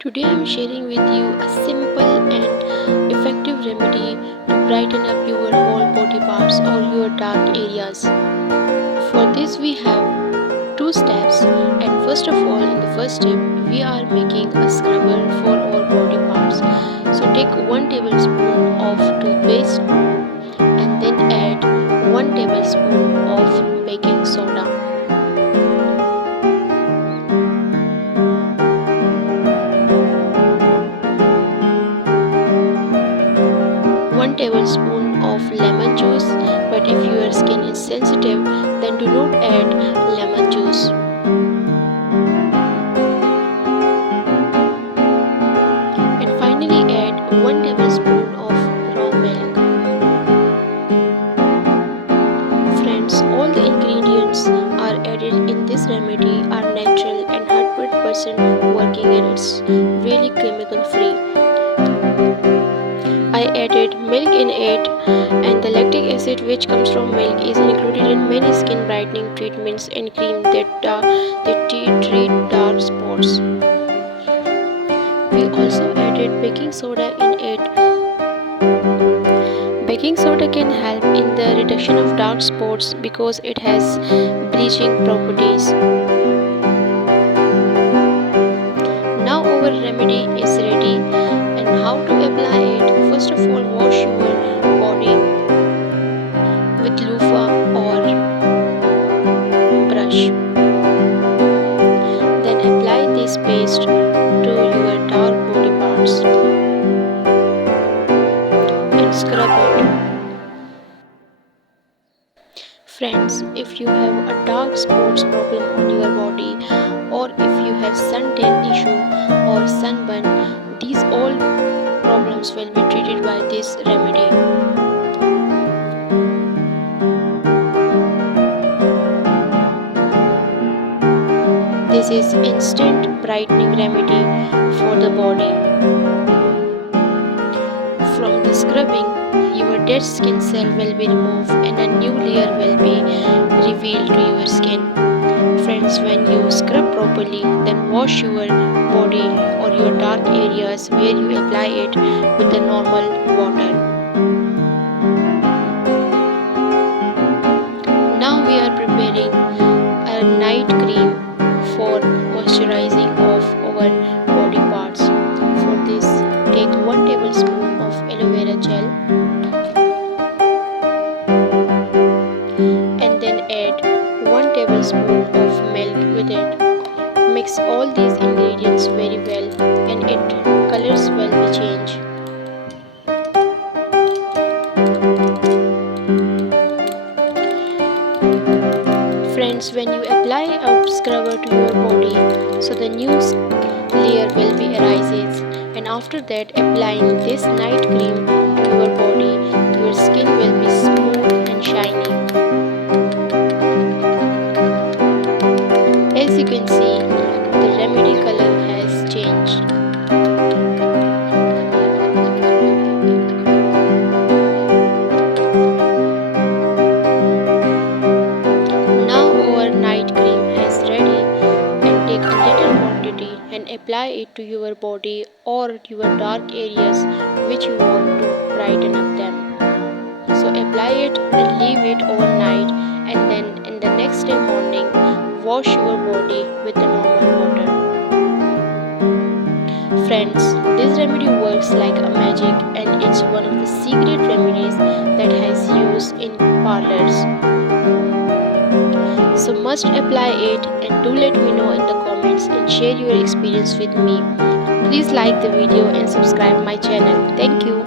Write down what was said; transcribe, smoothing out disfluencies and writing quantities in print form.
Today I am sharing with you a simple and effective remedy to brighten up your whole body parts or your dark areas. For this we have two steps, and first of all, in the first step we are making a scrubber for our body parts. So take 1 tablespoon of toothpaste and then add 1 tablespoon of baking soda. 1 tablespoon of lemon juice, but if your skin is sensitive then do not add lemon juice. And finally add 1 tablespoon of raw milk. Friends, all the ingredients are added in this remedy are natural and 100% working, and it's really chemical free. I added milk in it, and the lactic acid which comes from milk is included in many skin brightening treatments and cream that treat dark spots. We also added baking soda in it. Baking soda can help in the reduction of dark spots because it has bleaching properties. Now our remedy is ready, and how to apply it? First of all, wash your body with loofah or brush. Then apply this paste to your dark body parts and scrub it. Friends, if you have a dark spots problem on your body, or if you have sun tan issue or sunburn, these all problems will be treated by this remedy. This is instant brightening remedy for the body. From the scrubbing, your dead skin cell will be removed and a new layer will be revealed to your skin. Friends, when you scrub properly, then wash your body or your dark areas where you apply it with the normal water. Now we are preparing a night cream for moisturizing of our body parts. For this, take 1 tablespoon of aloe vera gel and then add 1 tablespoon of milk with it. Mix all these ingredients very well and its colors will be changed. Friends, when you apply a scrubber to your body, so the new layer will be arises, and after that applying this night cream to your body, your skin will be smooth and shiny. As you can see, the remedy color has changed. Now our night cream is ready, and take a little quantity and apply it to your body or your dark areas which you want to brighten up them. So apply it and leave it overnight, and then in the next day morning wash your body with the normal water. Friends, this remedy works like a magic, and it's one of the secret remedies that has used in parlors. So must apply it, and do let me know in the comments and share your experience with me. Please like the video and subscribe my channel. Thank you.